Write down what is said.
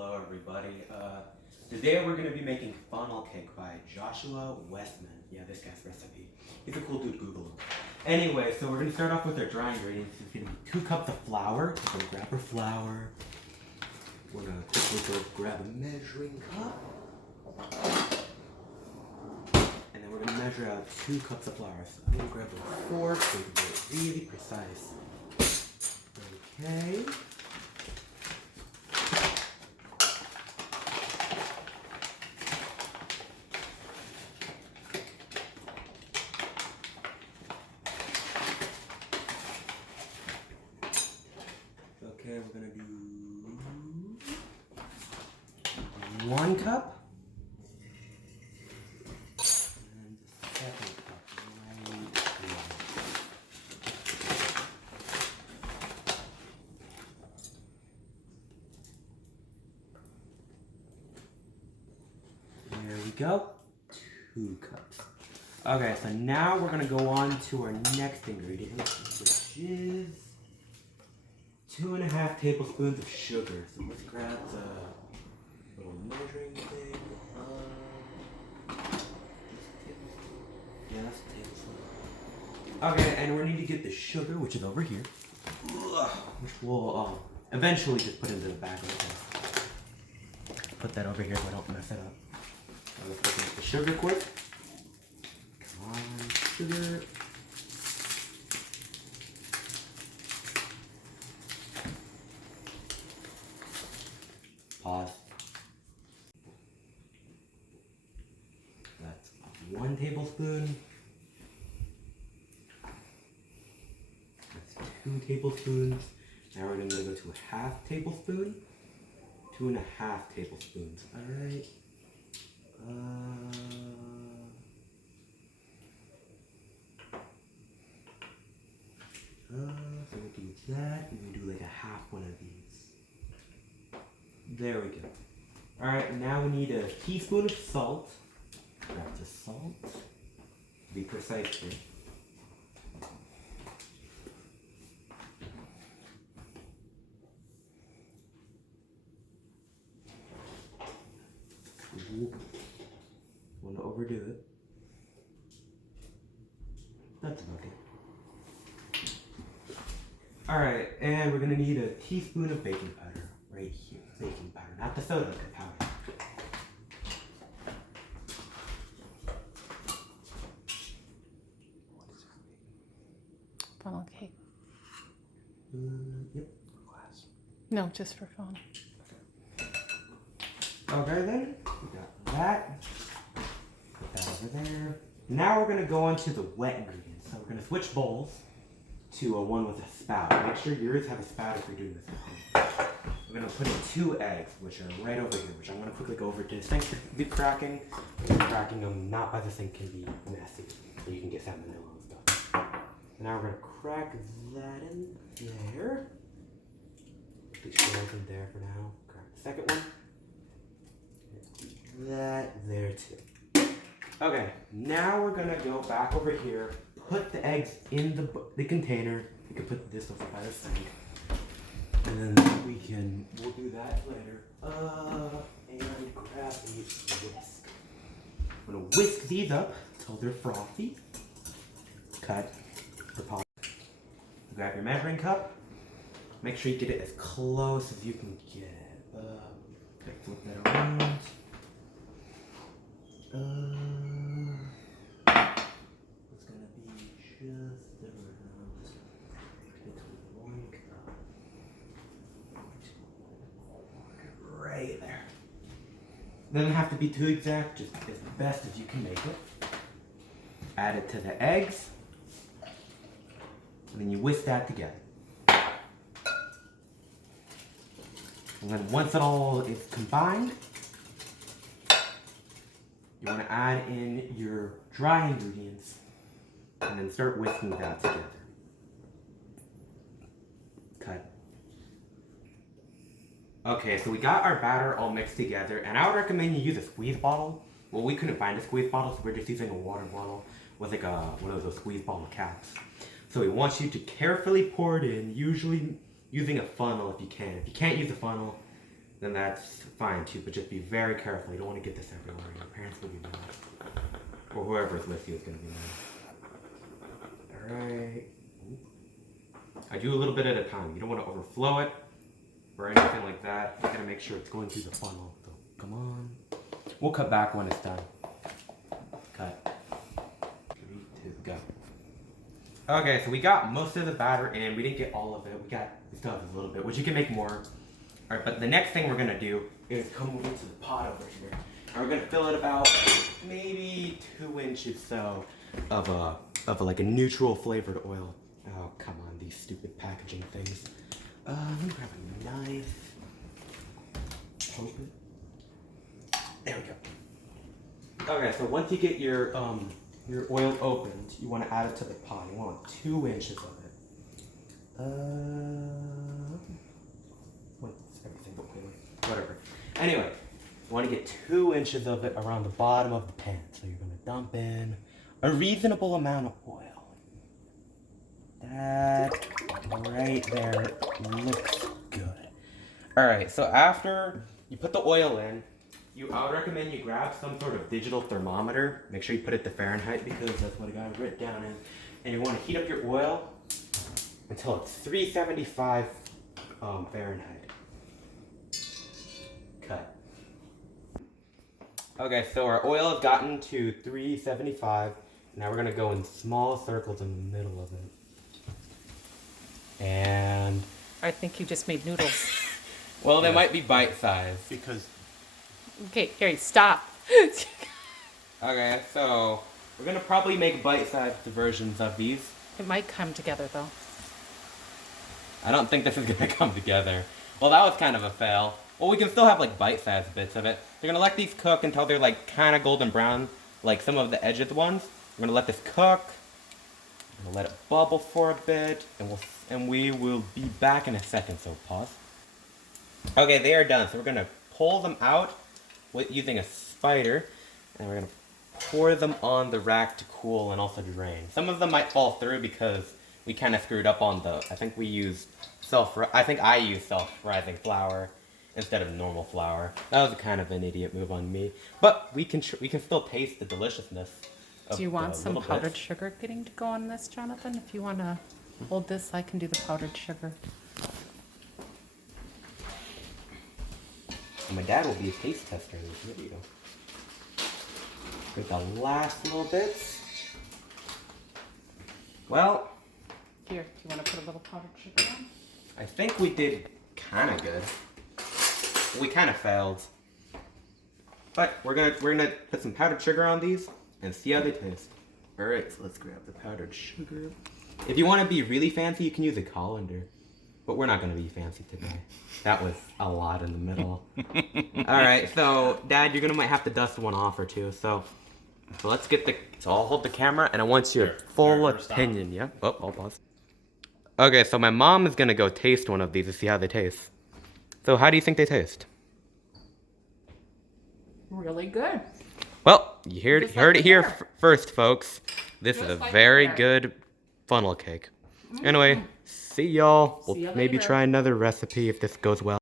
Hello everybody. Today we're going to be making funnel cake by Joshua Westman. Yeah, this guy's recipe. He's a cool dude, Google him. Anyway, so we're going to start off with our dry ingredients. It's going to be 2 cups of flour. So grab our flour. We're going to quickly go grab a measuring cup. And then we're going to measure out 2 cups of flour. So I'm going to grab a fork so we can get it really precise. Okay. Okay, we're gonna do 1 cup and the second cup right here. There we go, 2 cups. Okay, so now we're gonna go on to our next ingredient, which is 2½ tablespoons of sugar. So let's grab the little measuring thing. Yeah, that's a tablespoon. Okay, and we need to get the sugar, which is over here, which we'll eventually just put into the bag like this. Put that over here so I don't mess it up. Now let's look at the sugar quick. Come on, sugar. Pause. That's 1 tablespoon. That's 2 tablespoons. Now we're going to go to a 1/2 tablespoon. 2½ tablespoons. Alright. So we'll do that, and we'll do like a 1/2 one of these. There we go. Alright, now we need a teaspoon of salt. Grab the salt. Be precise here. Want to overdo it. That's okay. Alright, and we're going to need a teaspoon of baking powder. Right here. Baking powder, not the soda powder. Funnel cake. Yep. No, just for fun. Okay then, we got that. Put that over there. Now we're going to go on to the wet ingredients. So we're going to switch bowls to a one with a spout. Make sure yours have a spout if you're doing this at home. We're going to put in 2 eggs, which are right over here, which I'm going to quickly go over to the sink. The cracking, cracking them not by the sink can be messy, so you can get salmonella and stuff. And now we're going to crack that in there. Be sure it's in there for now. Crack the second one. That there too. Okay, now we're going to go back over here, put the eggs in the container. You can put this over by the sink. And then we'll do that later. And grab a whisk. I'm gonna whisk these up until they're frothy. Cut the pot. Grab your measuring cup. Make sure you get it as close as you can get. Flip that around. It's gonna be just around between 1 cup. Right there. Doesn't have to be too exact, just as best as you can make it. Add it to the eggs, and then you whisk that together. And then once it all is combined, you want to add in your dry ingredients, and then start whisking that together. Cut. Okay, so we got our batter all mixed together, and I would recommend you use a squeeze bottle. Well, we couldn't find a squeeze bottle, so we're just using a water bottle with like one of those squeeze bottle caps. So we want you to carefully pour it in, usually using a funnel if you can. If you can't use a funnel, then that's fine too. But just be very careful. You don't want to get this everywhere. Your parents will be mad. Or whoever's with you is going to be mad. Alright. I do a little bit at a time. You don't want to overflow it or anything like that. You gotta make sure it's going through the funnel. So, come on. We'll cut back when it's done. Cut. 3, 2, go. Okay, so we got most of the batter in. We didn't get all of it. We still have a little bit, which you can make more. Alright, but the next thing we're gonna do is come over to the pot over here. And we're gonna fill it about maybe 2 inches so of like a neutral flavored oil. Oh, come on, these stupid packaging things. Let me grab a knife. Open. There we go. Okay, so once you get your oil opened, you want to add it to the pot. You want 2 inches of it. What's everything but oil? Whatever. Anyway, you want to get 2 inches of it around the bottom of the pan. So you're going to dump in a reasonable amount of oil. That right there looks good. Alright, so after you put the oil in, I would recommend you grab some sort of digital thermometer. Make sure you put it to Fahrenheit because that's what I got written down in. And you want to heat up your oil until it's 375 Fahrenheit. Cut. Okay, so our oil has gotten to 375. Now we're going to go in small circles in the middle of it. And I think you just made noodles. well, they might be bite-sized. Because Okay, Gary, stop. Okay, so we're gonna probably make bite-sized versions of these. It might come together though. I don't think this is gonna come together. Well, that was kind of a fail. Well, we can still have like bite-sized bits of it. We're gonna let these cook until they're like kind of golden brown, like some of the edges ones. We're gonna let this cook. We're gonna let it bubble for a bit, and we will be back in a second. So pause. Okay, they are done. So we're gonna pull them out using a spider, and we're gonna pour them on the rack to cool and also drain. Some of them might fall through because we kind of screwed up on I think I used self-rising flour instead of normal flour. That was kind of an idiot move on me, but we can still taste the deliciousness. Do you want some powdered sugar getting to go on this, Jonathan? If you want to hold this, I can do the powdered sugar. My dad will be a taste tester in this video. With the last little bits. Well, Here, do you want to put a little powdered sugar on? I think we did kind of good. We kind of failed. But we're gonna put some powdered sugar on these and see how they taste. All right, so let's grab the powdered sugar. If you want to be really fancy, you can use a colander. But we're not going to be fancy today. That was a lot in the middle. Alright, so Dad, you're might have to dust one off or two. So let's get so I'll hold the camera and I want your full opinion. Yeah? Oh, I'll pause. Okay, so my mom is going to go taste one of these to see how they taste. So how do you think they taste? Really good. Well, you heard it here bear. first, folks. This is a like very the bear. good funnel cake. Anyway, see y'all. See ya We'll maybe later. try another recipe if this goes well.